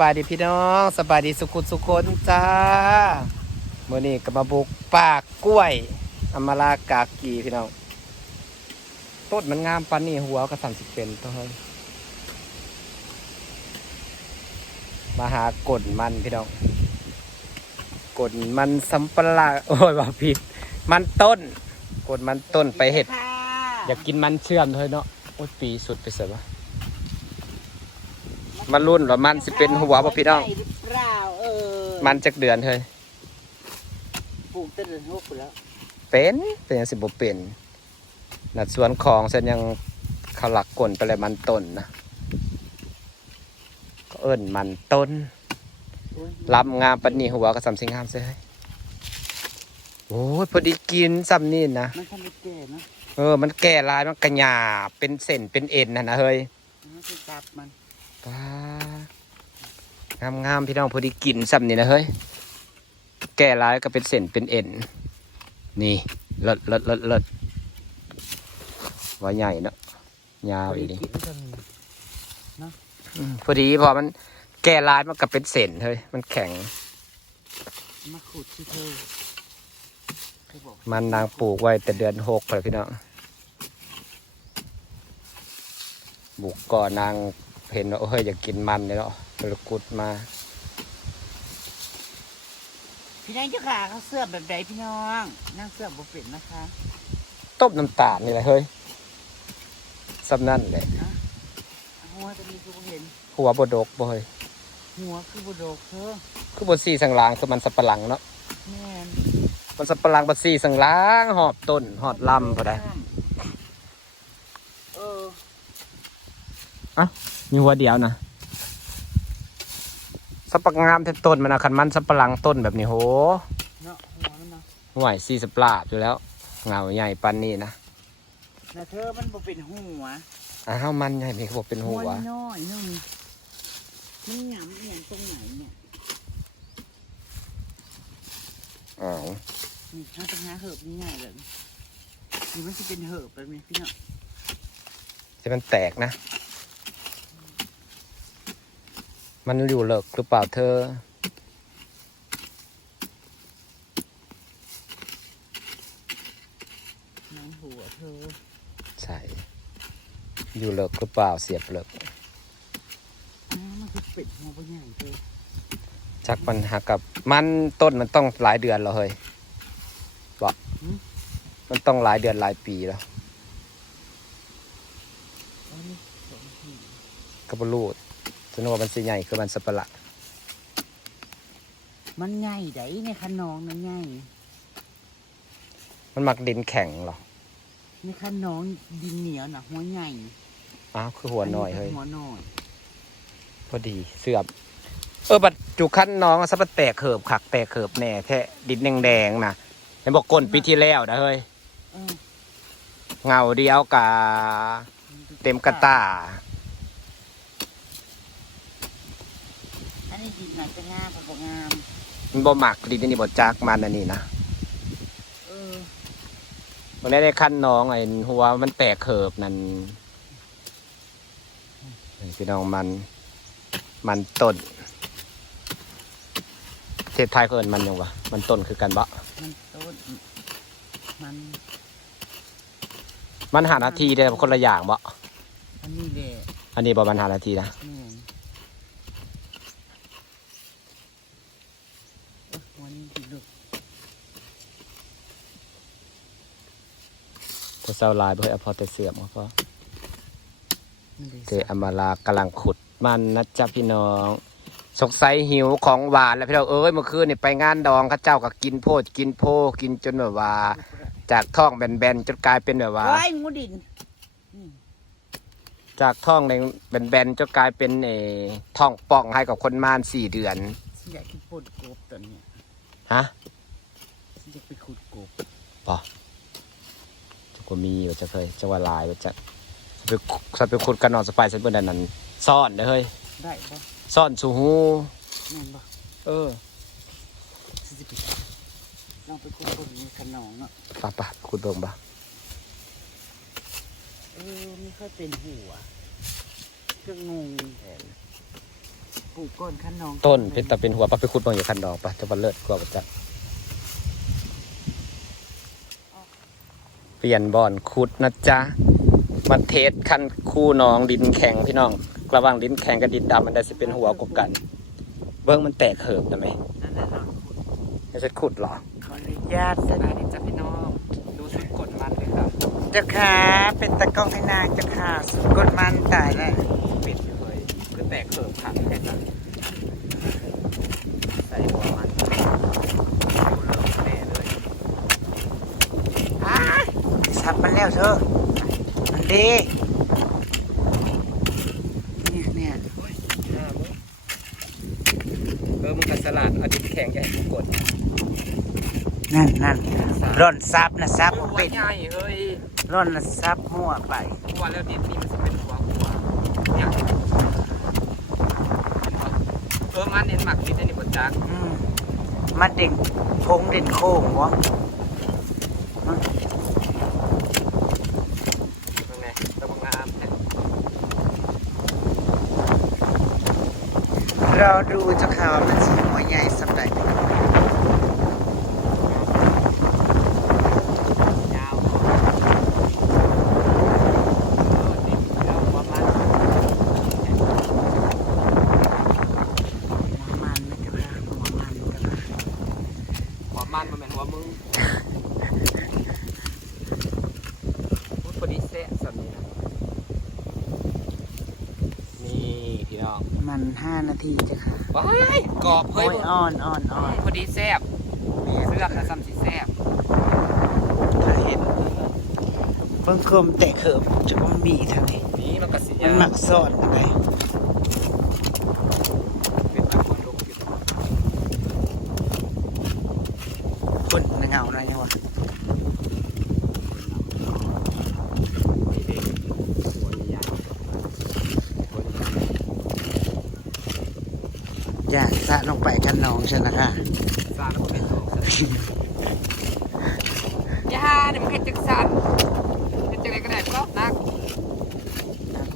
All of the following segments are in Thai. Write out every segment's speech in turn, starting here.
บายดีพี่น้องสบายดีสุขุสุคนจ้าเมื่อนี้ก็มาบุกปากกล้วยอมรากากีพี่น้องต้นมันงามปันนี่หัวก็สามสิบเป็นตัวเฮ้ยมาหากดมันพี่น้องกดมันสำปะหลังโอ้ยว่าผิด มันต้น กดมันต้นไปเห็ดค่ะอยากกินมันเชื่อมเถอะเนาะโอ้ยปีสุดไปเสียวะ มันรุ่นเหรอมันสิเป็นหัวป่ะพี่น้องใช่หรือเปล่าเออมันจักเดือนเฮ้ยปลูกต้นเดือนหกแล้วเป็นเป็นยังสิบ่เป็นนัดสวนของฉันยังเขาหลักกลนไปเลยมันต้นนะก็เอิ้นมันต้นโอ้ยลำงามปันนี่หัวก็สำสิงงามเสียเฮ้ยโอ้ยพอดีกินซ้ำนี่นะ มันทำให้แก่เนาะเออ มันแก่ลายมันกระหยาบเป็นเส้นเป็นเอ็นนะนะเฮ้ยมันจะตับมัน ป้างามงามๆพี่น้องพอดีกินซ้ำนี่นะเฮ้ย แก่ร้ายก็เป็นเส้นเป็นเอ็น นี่เลิศเลิศเลิศเลิศว่าใหญ่เนาะ ยาวอีกดิกินแล้วจะมีอืมพอดีพอมันแก่ร้ายมันก็เป็นเส้นเฮ้ย มันแข็ง มาขุดที่เธอเธอบอกมันนางปลูกไว้แต่เดือนหกเลยพี่น้องบุกก่อนนาง เห็นว่าเฮ้ยอยากกินมันเลยเนาะก็เลยกุดมา พี่นายเจ้าขาเขาเสื้อแบบใดพี่น้องนั่งเสื้อบ่เป็นนะคะต้มน้ำตาลนี่แหละเฮ้ยซ้ำนั่นแหละหัวจะมีคือบ่เห็น หัวบดกบ่เฮ้ยหัวคือบ่โดกเธอคือบนซี่สังลางคือมันสับปะหลังเนาะแม่นมันสับปะหลังบนซี่สังลางหอบต้นหอดลำพอได้ เออ มีหัวเดียวนะสับปะงามแต่ต้นมันนะคันมันสับปะหลังต้นแบบนี้โหเนาะหัวมันเนาะห่วยซี่สปลาบอยู่แล้วเงาใหญ่ปันนี่นะแต่เธอมันบ่เป็นหัวอ้าวมันใหญ่มีเขาบอกเป็นหัวน้อยๆนึงมันหยำเอียงตรงไหนเนี่ยอ้าวนี่ถ้าต้องหาเหิบนี่ง่ายเลยนี่มันจะเป็นเหิบแบบนี้พี่เนาะจะมันแตกนะ มันอยู่เลิกหรือเปล่าเธอในหัวเธอ ใช่ อยู่เลิกหรือเปล่าเสียบเลิกอ้าวมันคือเป็ดหัวปะใหญ่เธอจักมันหากับมันต้นมันต้องหลายเดือนแล้วเฮ้ยบอกมันต้องหลายเดือนหลายปีแล้วอันนี้สองทีก็บรูด สนุกว่ามันสิใหญ่คือมันสับปะหลังมันใหญ่ไดในขนองนั่นใหญ่มันมักดินแข็งเหรอในขนองดินเหนียวน่ะหัวใหญ่อ้าวคือหัวหน่อยเฮ้ยหัวหน่อยพอดีเสื่อมเออบัดจุคันน้องอะสับปะแตกเขิบขักแตกเขิบแน่แท้ดินแดงๆนะเห็นบอกก้นปีที่แล้วนะเฮ้ยเออเงาเดียวกะเต็มกระตา อั นนี้ดินหนักจะงามกว่างาม มันบ่หมักดินนี่บ่จักมันอันนี้นะเออมันได้ได้ขั้นน้องไอ้หัวมันแตกเขิบนั่นนี่พี่น้องมัน มันต้นเทศไทยเขาเอินมันยังวะมันต้นคือกันบะมันต้นมันมันหานาทีได้คนละอย่างบะอันนี้แหละอันนี้บ่มันหานาทีนะ แม่นเอ้ยหัวนี้ดิลูก พอเศร้าลายเพื่อเอาพอแต่เสื่อมก็พอมันเลยเจออมาลากำลังขุดมันนะจ๊ะพี่น้องสงสัยหิวของหวานแล้วพี่น้องเอ้ยเมื่อคืนนี่ไปงานดองเข้าเจ้าก็กินโพดกินโพกินจนแบบว่า จากท้องแบนๆจนกลายเป็นแบบว่าโอ้ยงูดิน จากท้องแดงแบนๆจนกลายเป็นเออท้องป่องให้กับคนมานสี่เดือนฉันอยากกินปนกบตัวเนี้ยฮะ ฉันจะไปขุดกบ จะก็มีว่าจะเคยจะว่าหลายว่าจะจะไปจะไปขุดกันนอนสไปซ์เพื่อนนั้นซ่อนเด้อเฮ้ยได้ปะซ่อนสูหูแม่นปะเออฉันจะไปลองไปขุดกบในขนองอะปะปะขุดเบิ่งปะเออไม่ค่อยเป็นหัวก็งงแทนปลูกก้นขั้นน้องต้นเป็นแต่เป็นหัวปลาไปขุดบางอย่างคันดอกปะจะบันเลิศกว่าบ่จะ เปลี่ยนบอนขุดนะจ๊ะมาเทสคันคู่น้องดินแข็งพี่น้องระหว่างดินแข็งกับดินดำมันได้สิเป็นหัวกว่ากัน เบิ้งมันแตกเหิบนะไหมนั่นแหละเราไม่ใช่ขุดหรอขออนุญาตสบายดีจ้ะพี่น้องดูสุดกดมันเลยครับเจ้าค่ะเป็นตะกล้องให้นางเจ้าค่ะสุดกดมันตายแล้วปิดอยู่เลยคือแตกเหิบขาดแค่นั้นใส่หัวมันดูลงแน่เลย อ้ายสับมัน แล้วเธอมันดีเนี่ยเนี่ยเออมึงกัดสลัดเอาดินแข็งใหญ่กูกดนั่นนั่นร่อนซับนะซับหัวเป็นใหญ่เฮ้ยร่อนนะซับมั่วไปหัวแล้วดินนี่มันจะเป็นหัวหัวเนี่ยเออมันเน้นหมักดินในนี่บนจักอืมมันเด่งโค้งเด่นโค้งวะ ตรงไหนตรงงามเนี่ย เราดูเจ้าค่ะว่ามันสีหัวใหญ่สับใด ยาวเออดินยาวหัวมัน หัวมันนะเจ้าค่ะหัวมันเจ้าค่ะ หัวมันมันเป็นหัวมึงพูดพอดีแซ่สันนี่นะนี่พี่น้อง มันห้านาทีเจ้าค่ะว้ายกรอบเฮ้โอ้ยยอ่อนอ่อนอ่อนพอดีแซ่บเสื้อนะซ้ำสีแซ่บถ้าเห็นเบิ่งคมแต่เขิมจะว่ามีเท่านี้นี่มันกระสีมันหมักซ่อนอะไรเป็นตะคนลูกอยู่ คนเงาอะไรยังวะ นี่เด็กหัวใหญ่หัวใหญ่ อย่าสะลงไปกันน้องฉันนะคะซาแล้วก็เป็นของยาเนี่ยมันแค่จักสันเป็นจังไรก็ได้ก็นัก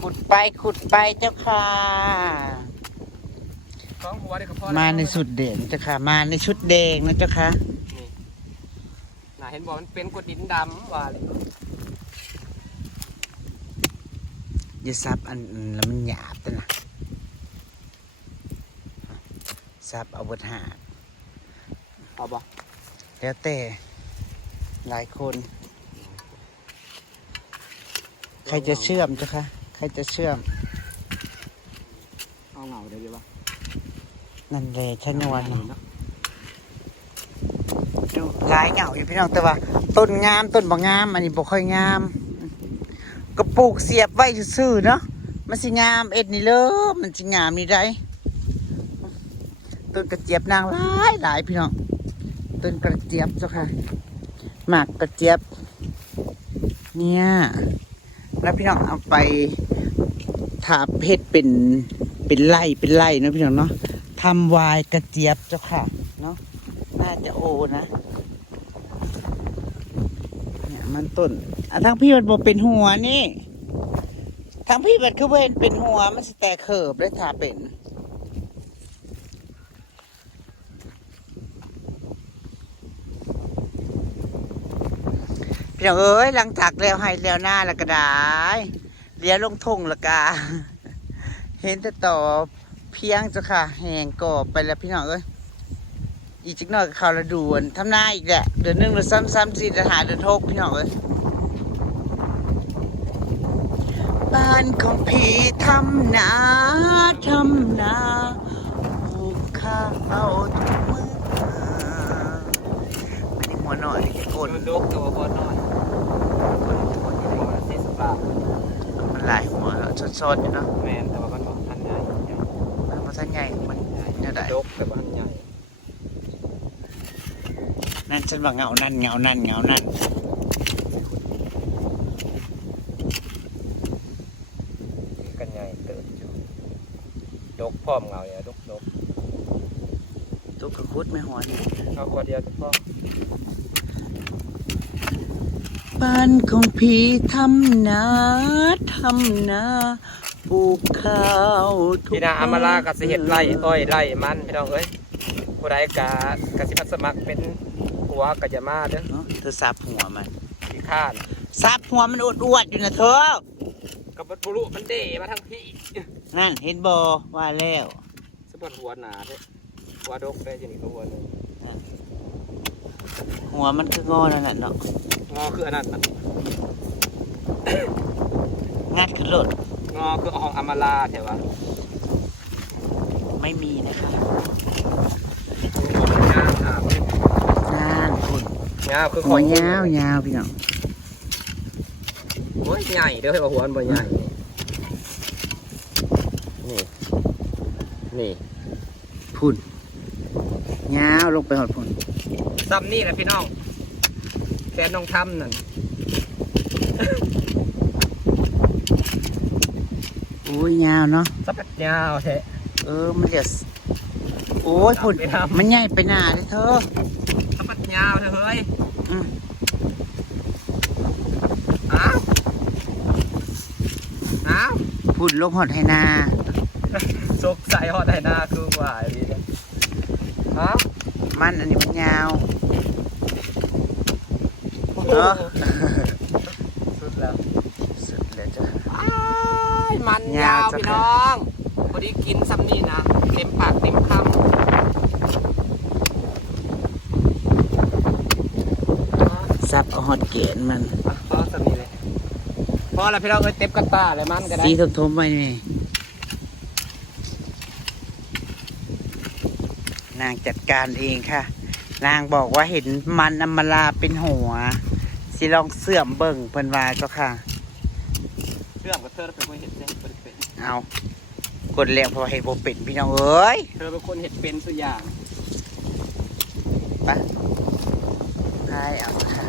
ขุดไปขุดไปเจ้าค่ะ สองหัวเด็กก็พอมาในสุดเด่นเจ้าค่ะ มาในชุดแดงนะเจ้าค่ะนี่น่าเห็นบอกมันเป็นกดดินดำว่าเลยอย่าซับอันอันแล้วมันหยาบแต่นะ ซับเอาบทหาเอาบ่แล้วแต่หลายคน ใครจะเชื่อมเจ้าค่ะใครจะเชื่อม เอาเหงาได้ไหมนั่นแหละชะนวนเนาะดูหลายเหงาอยู่พี่น้องแต่ว่า ต้นงามต้นบ่งาม อันนี้บ่ค่อยงามก็ปลูกเสียบไว้ซื่อๆเนาะมันสิงามเอ็ดนี่เลยมันสิงามนี่ได้ ต้นกระเจี๊ยบนางหลายหลายพี่น้องต้นกระเจี๊ยบเจ้าค่ะหมากกระเจี๊ยบ เนี่ยแล้วพี่น้องเอาไปถาเพชรเป็นเป็นไร่เป็นไร่เนาะพี่น้องเนาะทำวายกระเจี๊ยบเจ้าค่ะเนาะน่าจะโอนะเนี่ยมันต้นอะทั้งพี่มันบอกเป็นหัวนี่ทั้งพี่มันคือเว้นเป็นหัวมันสแตกเขิบเลยถ้าเป็น พี่น้องเอ้ยหลังจากแล้วให้แล้วหน้าล้วก็ได้เลี้ยลงทงละกาเห็นแต่ต่อเพียงจ้าค่ะแหงกอบไปแล้วพี่น้องเอ้ยอีกจักหน่อยก็เขาละด่วนทำหน้าอีกแหละเดือนหนึ่งหรือซ้ำซ้ำสี่เดือนหาเดือนหกพี่น้องเอ้ยบ้านของพี่ทำนาทำนาปลูกข้าวทุกมืออันนี้หัวหน่อยจะโกนมันลุกตัวพอน้อยคนหัวละสี่สิบบาท มันห ลายหัวแล้วสดๆอยู่เนาะแมนแต่ว่ามันบอกทันใหญ่มันบ่ทันใหญ่มันเนี่ยได้ลุกแต่ว่าทันใหญ่นั่นฉันว่าเงานั่นเงานั่นเงานั่นกันใหญ่เติบอยู่ลุกพร้อมเงาเนี่ยลุกลุกตุ๊กกระคุดไม่หัวนี่เอาหัวเดียวจะพอ บ้านของพี่ทำนาทำนาปปลูกข้าวทุกพี่นาอามาลากสิเฮ็ดไร่อ้อยไร่มันพี่น้องเอ้ยผู้ใดกะกสิมาสมัครเป็นหัวก็จะมาเด้อเนาะเธอสับหัวมันขี้ข้านสับหัวมันอวดๆอยู่นะเธอ กับบุรุมันเดมาทั้งพี่นั่นเห็นบอว่าแล้วสะบัดหัวหนาเด้อหัวดกได้จังนี้ก็หัวหนึง หัวมันคืองอนั่นแหละเนาะงอคืออันนั้นน่ะงัดขึ้นรถงอคือของอามาลาแถวว่าไม่มีนะคะงามอะนั่นคุณงามคือขหัอวงยาวยาวพี่น้องโอ้ยใหญ่เด้อให้ว่าหัวมันบ่ใหญ่นี่นี่ พุ่นยาวลงไปหอดพุ่น ซ้ำนี่แหละพี่น้องแค่น้องทำนั่นโอ้ยยาวเนาะสะบัดยาวแท้เออมันเหลือสโอ้ยพุ่นไปทำมันใหญ่ไปหนาเลยเธอสะบัดยาวเถอะเฮ้ยอืมอ้าวอ้าวพุ่นลงหอดให้นาสกใส่หอดไทยหน้าคือว่าไอ้นี่เนี่ยอ้าวมันอันนี้มันยาวโอ้โห เนาะสุดแล้วสุดแล้วจ้ะอ้ายมันยายาววจังพี่น้องพอดีกินซ้ำนี่นะเต็มปากเต็มคำอ๋อซับเอาหอดเกณฑ์มันอะพอซ้ำนี่เลยพอแล้วพี่น้องเอ้ยเต็มกันตาเลยมันก็ได้สีทมๆไปนี่นางจัดการเองค่ะ นางบอกว่าเห็นมันอำมาลาเป็นหัว สิลองเสื่อมเบิ่งเพิ่นว่าเจ้าค่ะเรื่องกับเธอเป็นคนเห็ดเส้นเป็นเอากดแรงเพอเห็นบ่เป็นพี่น้องเอ้ยเธอเป็นคนเห็ดเป็นสุดอย่างไปะใช่เอาค่ะ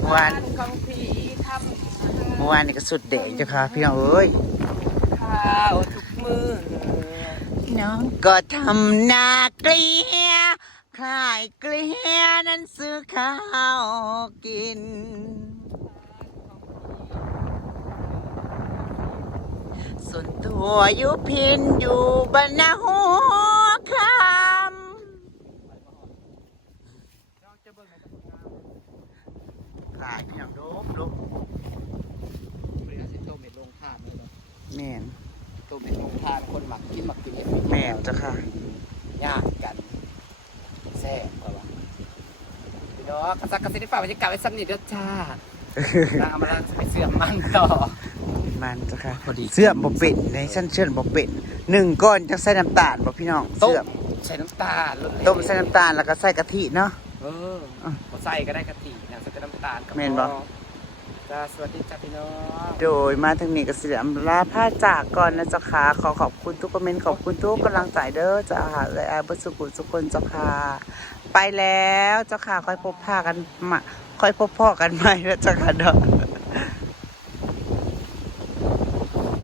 เมื่อวานของพี่ทเมื่อวานนี่ก็สุดเดงเจ้าค่ะพี่น้องเอ้ยำข้าวทุกมือ น้องก็ทำนาเกลีย คลายเกลียนั้นซื้อข้าวกิน ส่วนตัวอยู่พินอยู่บนนาหัวคำขายพี่น้องดูดูบริษัทสิโตเม็ดลงทานเลยเนาะแม่นโตเม็ดลงทานคนหมักกินหมักกินเห็ดแม่นจ้ะค่ะยากกัน แซ่บกว่าพี่น้องกระซักกระซิบฝากบรรยากาศไว้สักนิดเด้อจ้าแล้วเอามาล้างไปเสื่อมมันต่อมันจ้ะค่ะพอดี เสื้อบ่เป็ดในชั้นเชื่อนบ่เป็ดหนึ่งก้อนจะใส่น้ำตาลบ่พี่น้องต้มเสื้อใส่น้ำตาลลดเลยต้มใส่น้ำตาลแล้วก็ใส่กะทิเนาะ เออบ่ใส่ก็ได้กะทินะใส่แต่น้ำตาลก็พอแม่นบ่ จ้าสวัสดีจ้าพี่น้องโดยมาทางนี้ก็เสียมลาผ้าจากก่อนนะเจ้าค่ะขอขอบคุณทุกคอมเมนต์ขอบคุณทุกกำลังใจเด้อจ้าค่ะเลยอาบุสุกุทุกคนเจ้าค่ะไปแล้วเจ้าค่ะค่อยพบพากันมาค่อยพบพ่อกันใหม่แล้วเจ้าค่ะเด้อ